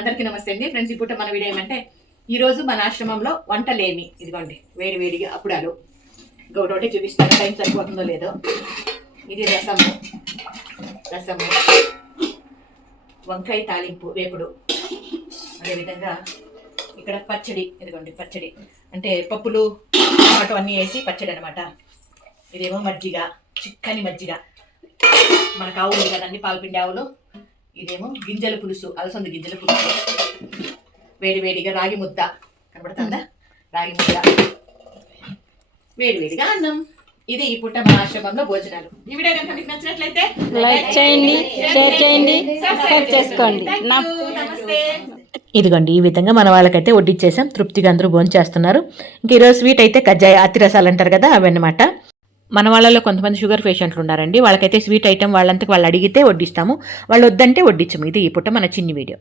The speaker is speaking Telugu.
అందరికీ నమస్తే అండి ఫ్రెండ్స్. ఇప్పుడు మన వీడియో ఏమంటే ఈరోజు మన ఆశ్రమంలో వంటలేమి, ఇదిగోండి వేడి వేడిగా అప్పుడాలు ఇంకొకటి చూపిస్తాను, టైం సరిపోతుందో లేదో. ఇది రసము, వంకాయ తాలింపు, వేపుడు, అదేవిధంగా ఇక్కడ పచ్చడి, ఇదిగోండి పచ్చడి అంటే పప్పులు టమాటో అన్నీ వేసి పచ్చడి అనమాట. ఇదేమో మజ్జిగ, చిక్కని మజ్జిగ, మనకు ఆవు ఉంది కదండి, పాలపిండి ఆవులు. ఇదేమో గింజల పులుసు, అలసంద గింజల పులుసు, వేడి వేడిగా రాగి ముద్ద కనబడుతుందా, రాగి ముద్ద, వేడి వేడిగా అన్నం. ఇది ఈ పూట మా ఆశ్రమంలో భోజనాలు. ఈ వీడియో కనుక మీకు నచ్చినట్లయితే లైక్ చేయండి, షేర్ చేయండి, సబ్స్క్రైబ్ చేసుకోండి. నమస్తే. ఇదిగోండి ఈ విధంగా మన వాళ్ళకైతే వడ్డిచ్చేసాం, తృప్తిగా అందరూ భోంచేస్తున్నారు. ఇంక ఈరోజు స్వీట్ అయితే కజ్జాయ, అతిరసాలు అంటారు కదా, అవన్నమాట. మన వాళ్ళలో కొంతమంది షుగర్ పేషెంట్లు ఉన్నారండి, వాళ్ళకైతే స్వీట్ ఐటెం వాళ్ళంతకు వాళ్ళు అడిగితే వడ్డిస్తాము, వాళ్ళు వద్దంటే వడ్డించము. ఇది ఈ పూట మన చిన్ని వీడియో.